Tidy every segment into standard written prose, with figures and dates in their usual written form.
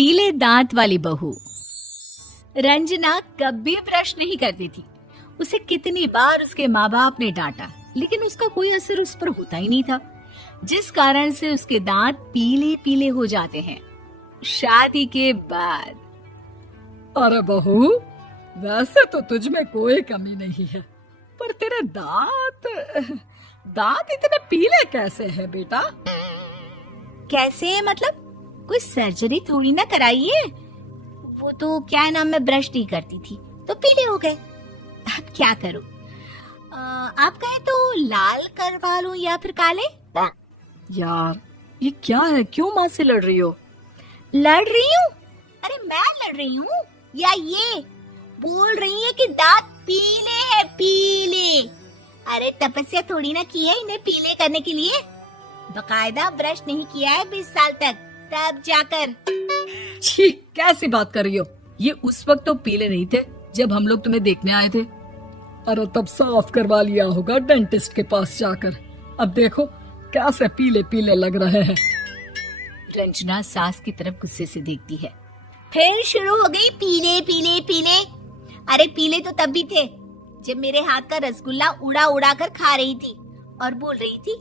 पीले दांत वाली बहू। रंजना कभी ब्रश नहीं करती थी। उसे कितनी बार उसके माँ बाप ने डांटा, लेकिन उसका कोई असर उस पर होता ही नहीं था, जिस कारण से उसके दांत पीले पीले हो जाते हैं। शादी के बाद। अरे बहू, वैसे तो तुझ में कोई कमी नहीं है, पर तेरे दांत इतने पीले कैसे हैं बेटा? कैसे मतलब? कोई सर्जरी थोड़ी ना कराइए। वो तो क्या नाम, मैं ब्रश नहीं करती थी तो पीले हो गए। अब क्या करूं? आप कहें तो लाल करवा लूं या फिर काले? यार ये क्या है, क्यों माँ से लड़ रही हो? लड़ रही हूँ? अरे मैं लड़ रही हूँ या ये बोल रही है कि दांत पीले हैं, पीले। अरे तपस्या थोड़ी ना की है इन्हें पीले करने के लिए। बकायदा ब्रश नहीं किया है 20 साल तक, तब जाकर। छी, कैसी बात कर रही हो? ये उस वक्त तो पीले नहीं थे जब हम लोग तुम्हें देखने आए थे। अरे तब साफ करवा लिया होगा डेंटिस्ट के पास जाकर। अब देखो कैसे पीले पीले लग रहे हैं। रंजना सास की तरफ गुस्से से देखती है। फिर शुरू हो गई पीले पीले पीले। अरे पीले तो तब भी थे जब मेरे हाथ का रसगुल्ला उड़ा उड़ा कर खा रही थी और बोल रही थी,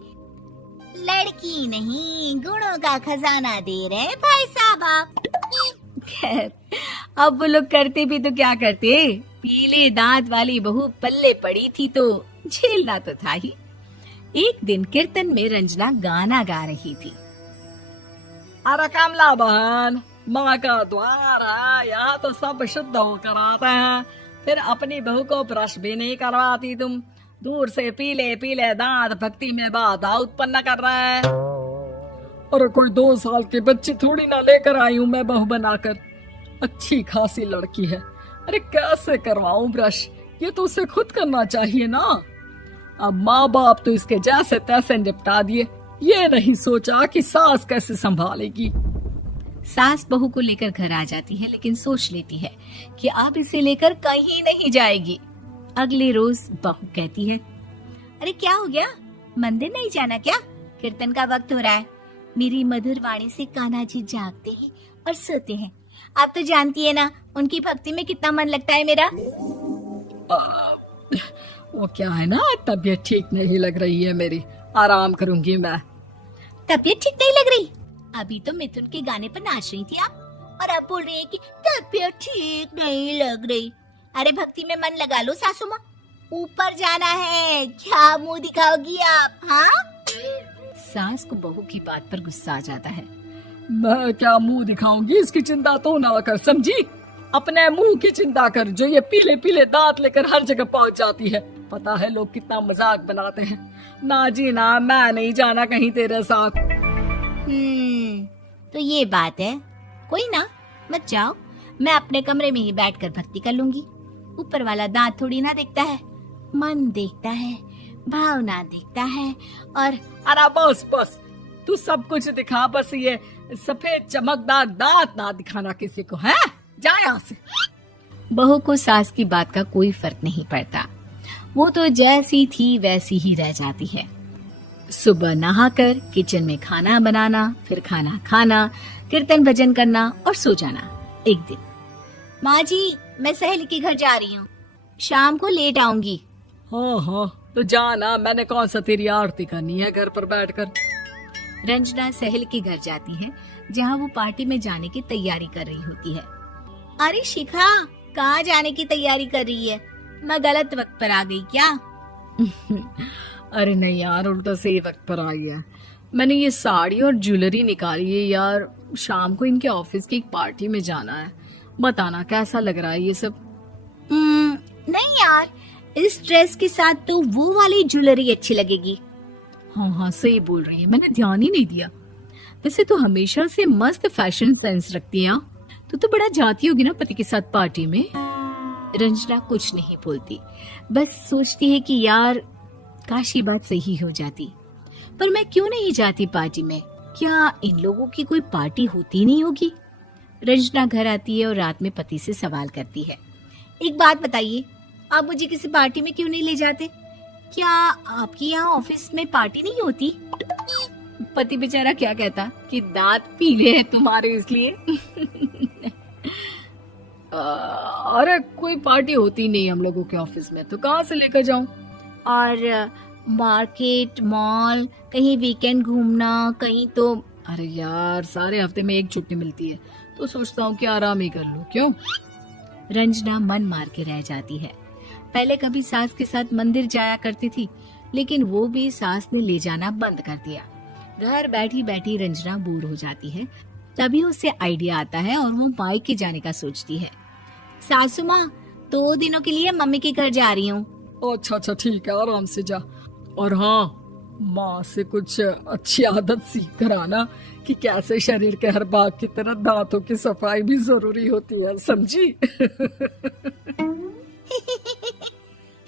लड़की नहीं गुणों का खजाना दे रहे भाई साहब आप। खैर, अब वो लोग करते भी तो क्या करते, पीले दांत वाली बहू पल्ले पड़ी थी तो झेलना तो था ही। एक दिन कीर्तन में रंजना गाना गा रही थी। अरे कमला बहन, माँ का द्वार है, यहाँ तो सब शुद्ध होकर आते हैं, फिर अपनी बहू को ब्रश भी नहीं करवाती तुम। दूर से पीले पीले दांत भक्ति में बाधा उत्पन्न कर रहे हैं। अरे कोई 2 साल के बच्चे थोड़ी ना लेकर आई हूँ मैं बहू बनाकर। अच्छी खासी लड़की है, अरे कैसे करवाऊं ब्रश? ये तो उसे खुद करना चाहिए ना। अब माँ बाप तो इसके जैसे तैसे निपटा दिए, ये नहीं सोचा कि सास कैसे संभालेगी। सास बहू को लेकर घर आ जाती है, लेकिन सोच लेती है कि अब इसे लेकर कहीं नहीं जाएगी। अगले रोज बहू कहती है, अरे क्या हो गया, मंदिर नहीं जाना क्या? कीर्तन का वक्त हो रहा है। मेरी मधुर वाणी से कान्हा जी जागते हैं और सोते हैं। आप तो जानती है ना उनकी भक्ति में कितना मन लगता है मेरा। वो क्या है ना, तबीयत ठीक नहीं लग रही है मेरी, आराम करूंगी मैं। तबीयत ठीक नहीं लग रही? अभी तो मिथुन के गाने पर नाच रही थी आप, और अब बोल रही है कि तबीयत ठीक नहीं लग रही। अरे भक्ति में मन लगा लो सासू माँ, ऊपर जाना है, क्या मुंह दिखाओगी आप? हाँ? सास को बहू की बात पर गुस्सा आ जाता है। मैं क्या मुंह दिखाऊंगी, इसकी चिंता तो ना कर, समझी? अपने मुंह की चिंता कर, जो ये पीले पीले दांत लेकर हर जगह पहुंच जाती है। पता है लोग कितना मजाक बनाते हैं। ना जी ना, मैं नहीं जाना कहीं तेरे साथ। तो ये बात है। कोई ना, मत जाओ, मैं अपने कमरे में ही बैठकर भक्ति कर लूंगी। ऊपर वाला दांत थोड़ी ना देखता है, मन देखता है, भावना देखता है। और अरे बस बस, तू सब कुछ दिखा, बस ये सफेद चमकदार दांत ना दिखाना किसी को, है? जा यहाँ से। बहू को सास की बात का कोई फर्क नहीं पड़ता, वो तो जैसी थी वैसी ही रह जाती है। सुबह नहाकर किचन में खाना बनाना, फिर खाना खाना, कीर्तन भजन करना और सो जाना। एक दिन, माँ जी मैं सहेली के घर जा रही हूँ, शाम को लेट आऊंगी। हाँ हाँ तो जाना, मैंने कौन सा तेरी आरती करनी है घर पर बैठकर। रंजना सहेली के घर जाती है, जहाँ वो पार्टी में जाने की तैयारी कर रही होती है। अरे शिखा, कहाँ जाने की तैयारी कर रही है? मैं गलत वक्त पर आ गई क्या? अरे नहीं यार, उल्टा सही वक्त पर आई है। मैंने ये साड़ी और ज्वेलरी निकाली है यार, शाम को इनके ऑफिस की एक पार्टी में जाना है। बताना कैसा लग रहा है ये सब? नहीं यार, इस ड्रेस के साथ तो वो वाली ज्वेलरी अच्छी लगेगी। हाँ हाँ सही बोल रही है, मैंने ध्यान ही नहीं दिया। वैसे तो हमेशा से मस्त फैशन सेंस रखती है। तो बड़ा जाती होगी ना पति के साथ पार्टी में। रंजना कुछ नहीं बोलती, बस सोचती है कि यार काश ये बात सही हो जाती, पर मैं क्यों नहीं जाती पार्टी में? क्या इन लोगों की कोई पार्टी होती नहीं होगी? रंजना घर आती है और रात में पति से सवाल करती है, एक बात बताइए, आप मुझे किसी पार्टी में क्यों नहीं ले जाते? क्या आपके यहाँ ऑफिस में पार्टी नहीं होती? पति बेचारा क्या कहता कि दांत पीले हैं तुम्हारे इसलिए। अरे कोई पार्टी होती नहीं हम लोगों के ऑफिस में, तो कहाँ से लेकर जाऊं? और मार्केट, मॉल, कहीं वीकेंड घूमना, कहीं तो। अरे यार सारे हफ्ते में एक छुट्टी मिलती है, तो सोचता हूँ कि आराम ही कर लूं। क्यों? रंजना मन मार के रह जाती है। पहले कभी सास के साथ मंदिर जाया करती थी, लेकिन वो भी सास ने ले जाना बंद कर दिया। घर बैठी बैठी रंजना बोर हो जाती है। तभी उसे आइडिया आता है और वो मायके जाने का सोचती है। सासू माँ, 2 दिनों के लिए मम्मी के घर जा रही हूँ। अच्छा ठीक है, आराम से जा। और हाँ, माँ से कुछ अच्छी आदत सीख कर आना कि कैसे शरीर के हर भाग की तरह दांतों की सफाई भी जरूरी होती है, समझी?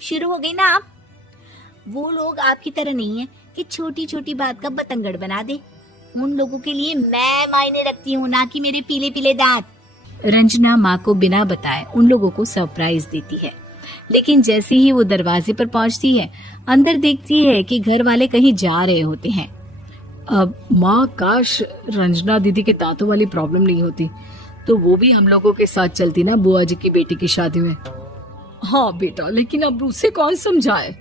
शुरू हो गई ना आप। वो लोग आपकी तरह नहीं है कि छोटी छोटी बात का बतंगड़ बना दे। उन लोगों के लिए मैं मायने रखती हूँ, ना कि मेरे पीले पीले दांत। रंजना माँ को बिना बताए उन लोगों को सरप्राइज देती है, लेकिन जैसे ही वो दरवाजे पर पहुंचती है, अंदर देखती है कि घर वाले कहीं जा रहे होते हैं। अब माँ, काश रंजना दीदी के दांतों वाली प्रॉब्लम नहीं होती, तो वो भी हम लोगों के साथ चलती ना बुआ जी की बेटी की शादी में। हाँ बेटा, लेकिन अब उसे कौन समझाए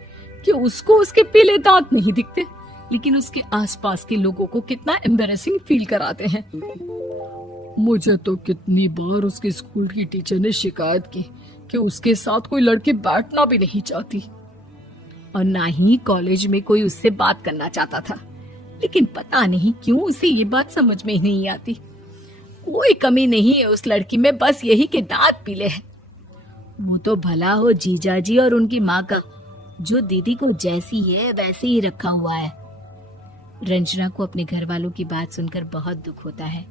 कि उसको उसके पीले दांत नहीं दिखते, लेकिन उसके आसपास के लोगों को कितना एम्बैरेसिंग फील कराते हैं। मुझे तो कितनी बार उसके स्कूल की टीचर ने शिकायत की कि उसके साथ कोई लड़की बैठना भी नहीं चाहती, और ना ही कॉलेज में कोई उससे बात करना चाहता था। लेकिन पता नहीं क्यों उसे ये बात समझ में ही नहीं आती। कोई कमी नहीं है उस लड़की में, बस यही कि दांत पीले हैं। वो तो भला हो जीजा जी और उनकी माँ का, जो दीदी को जैसी है वैसे ही रखा हुआ है। रंजना को अपने घर वालों की बात सुनकर बहुत दुख होता है।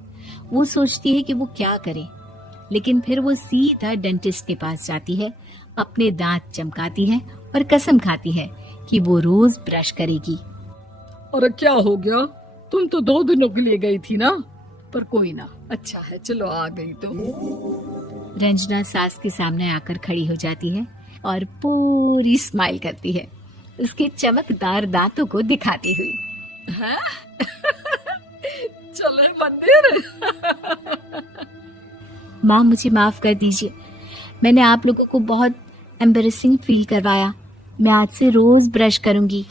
वो सोचती है कि वो क्या करे, लेकिन फिर वो सीधा डेंटिस्ट के पास जाती है, अपने दांत चमकाती है और कसम खाती है कि वो रोज ब्रश करेगी। अरे क्या हो गया? तुम तो 2 दिनों के लिए गई थी ना, पर कोई ना, अच्छा है, चलो आ गई तो। रंजना सास के सामने आकर खड़ी हो जाती है और पूरी स्माइल करती है, उसके चमकदार दांतों को दिखाती हुई। हैं? चले मंदिर? माँ, मुझे माफ कर दीजिए, मैंने आप लोगों को बहुत एम्बैरेसिंग फील करवाया। मैं आज से रोज ब्रश करूंगी।